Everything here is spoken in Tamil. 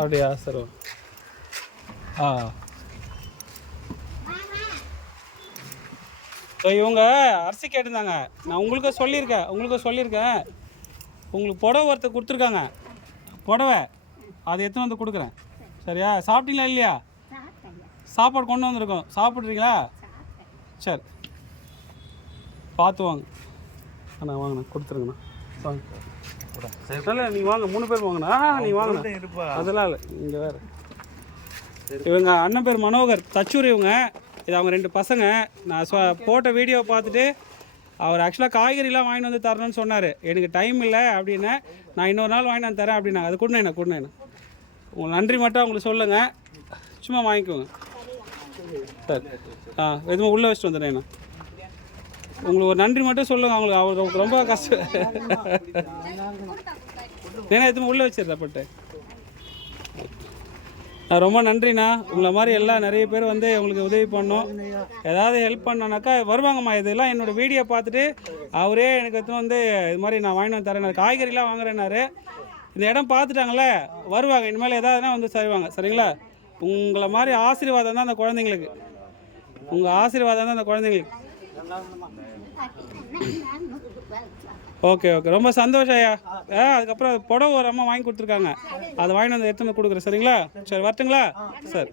அப்படியா சரி. ஆ இவங்க அரிசி கேட்டிருந்தாங்க. நான் உங்களுக்கு சொல்லியிருக்கேன். உங்களுக்கு புடவை ஒருத்தர் கொடுத்துருக்காங்க. புடவை அது எடுத்துன்னு வந்து கொடுக்குறேன். சரியா? சாப்பிட்டீங்களா இல்லையா? சாப்பாடு கொண்டு வந்திருக்கோம். சாப்பிட்றீங்களா? சரி பார்த்து வாங்க அண்ணா. வாங்கண்ணா கொடுத்துருங்கண்ணா. வாங்க இல்லை நீங்கள் வாங்க. 3 பேர் வாங்கண்ணா. நீங்கள் வாங்கண்ணா. அதெல்லாம் இல்லை. இங்கே வேறு இவங்க அண்ணன் பேர் மனோகர் தச்சூர். இவங்க இது அவங்க 2 பசங்க. நான் போட்ட வீடியோவை பார்த்துட்டு அவர் ஆக்சுவலாக காய்கறிலாம் வாங்கிட்டு வந்து தரணும்னு சொன்னார். எனக்கு டைம் இல்லை அப்படின்னு. நான் இன்னொரு நாள் வாங்கிட்டு வந்து தரேன் அப்படின்னா அது கொடுண்ணா உங்களுக்கு நன்றி மட்டும் அவங்களுக்கு சொல்லுங்கள். சும்மா வாங்கிக்கோங்க. சரி எதுவும் உள்ளே வச்சுட்டு வந்துடுறேண்ணா. உங்களுக்கு ஒரு நன்றி மட்டும் சொல்லுங்கள் அவருக்கு ரொம்ப கஷ்டம். ஏன்னா எதுவும் உள்ளே வச்சிடுறேன் பட்டு. ரொம்ப நன்றிண்ணா. உங்களை மாதிரி எல்லாம் நிறைய பேர் வந்து உங்களுக்கு உதவி பண்ணோம். ஏதாவது ஹெல்ப் பண்ணோன்னாக்கா வருவாங்கம்மா. இதெல்லாம் என்னோடய வீடியோ பார்த்துட்டு அவரே எனக்கு வந்து இது மாதிரி நான் வாங்கிட்டு வந்து தரேன், காய்கறிலாம் வாங்குறேன்னாரு. இந்த இடம் பார்த்துட்டாங்களே வருவாங்க. இனிமேல் எதாவதுனா வந்து செய்வாங்க. சரிங்களா? உங்களை மாதிரி ஆசீர்வாதம் தான் அந்த குழந்தைங்களுக்கு. உங்கள் ஆசீர்வாதம் தான் அந்த குழந்தைங்களுக்கு. ஓகே ரொம்ப சந்தோஷம் ஐயா. அதுக்கப்புறம் புடவை ஒரு அம்மா வாங்கி கொடுத்துருக்காங்க. அதை வாங்கிட்டு வந்து எடுத்துன்னு கொடுக்குறேன். சரிங்களா? சரி வரட்டுங்களா? சரி.